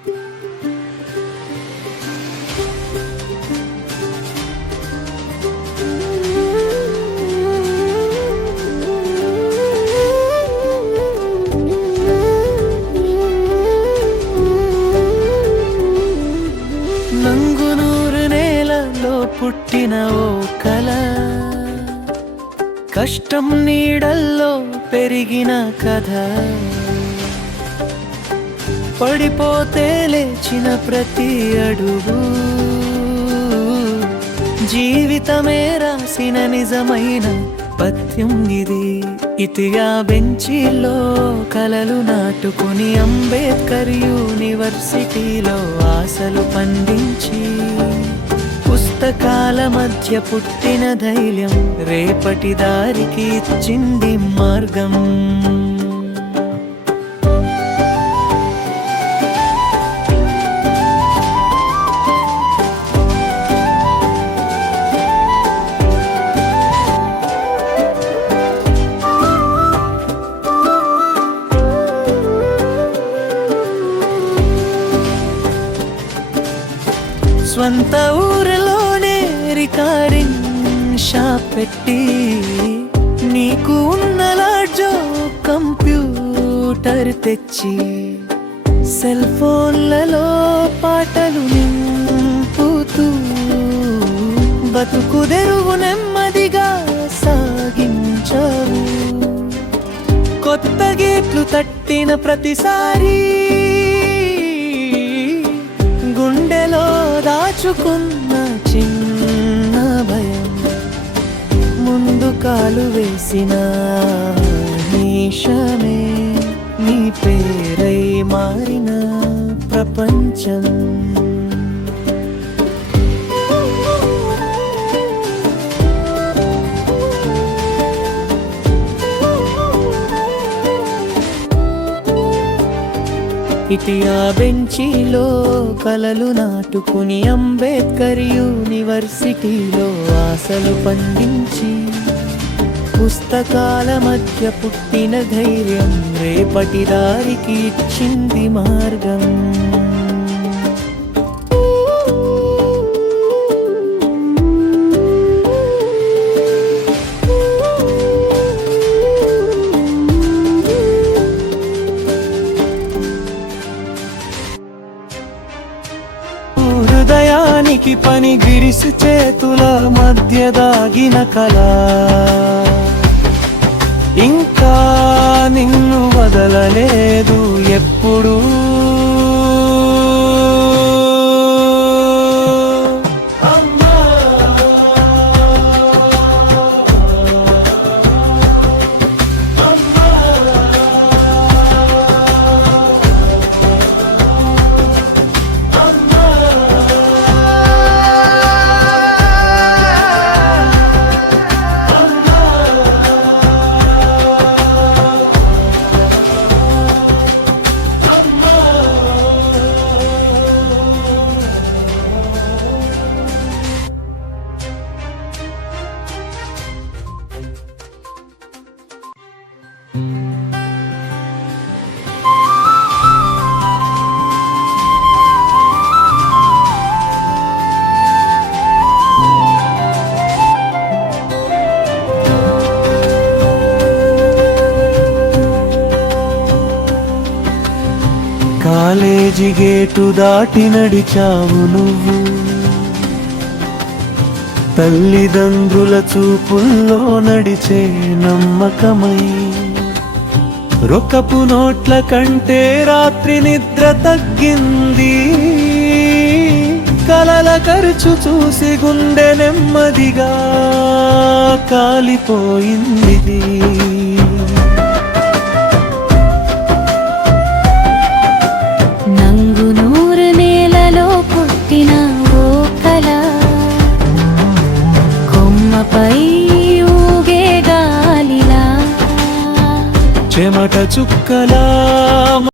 నంగునూరు నేలలో పుట్టిన ఓ కల, కష్టం నీడల్లో పెరిగిన కథ, పడిపోతే లేచిన ప్రతి అడుగు జీవితమే రాసిన నిజమైన పద్యం ఇది. ఇతిగా బెంచీలో కలలు నాటుకుని అంబేద్కర్ యూనివర్సిటీలో ఆశలు పండించి, పుస్తకాల మధ్య పుట్టిన ధైర్యం రేపటి దారికి ఇచ్చింది మార్గం. స్వంత ఊరిలోనే రికార్డింగ్ షాప్ పెట్టి, నీకు ఉన్న లాడ్జో కంప్యూటర్ తెచ్చి, సెల్ ఫోన్లలో పాటలు నింపుతూ బతుకు తెరువు నెమ్మదిగా సాగించావు. కొత్త గేట్లు తట్టిన ప్రతిసారి గుండెలో దాచుకున్న చిన్న భయం ముందు కాలు వేసిన నిమిషమే నీ పేరై మారిన ప్రపంచం. ఇటియా బెంచీలో కలలు నాటుకుని అంబేద్కర్ యూనివర్సిటీలో ఆశలు పండించి, పుస్తకాల మధ్య పుట్టిన ధైర్యం రేపటి దారికి ఇచ్చింది మార్గం. హృదయానికి పని గిరిసి చేతుల మధ్య దాగిన కళ, ఇంకా నిన్ను వదలలేదు ఎప్పుడు. కాలేజీ గేటు దాటి నడిచావు నువ్వు, తల్లిదండ్రుల చూపుల్లో నడిచే నమ్మకమై. రొక్కపు నోట్ల కంటే రాత్రి నిద్ర తగ్గింది, కలల ఖర్చు చూసి గుండె నెమ్మదిగా కాలిపోయింది. నంగునూరు నేలలో పుట్టిన ఓ కల, కొమ్మపై ఊగే గాలిలా, చెమట చుక్కలా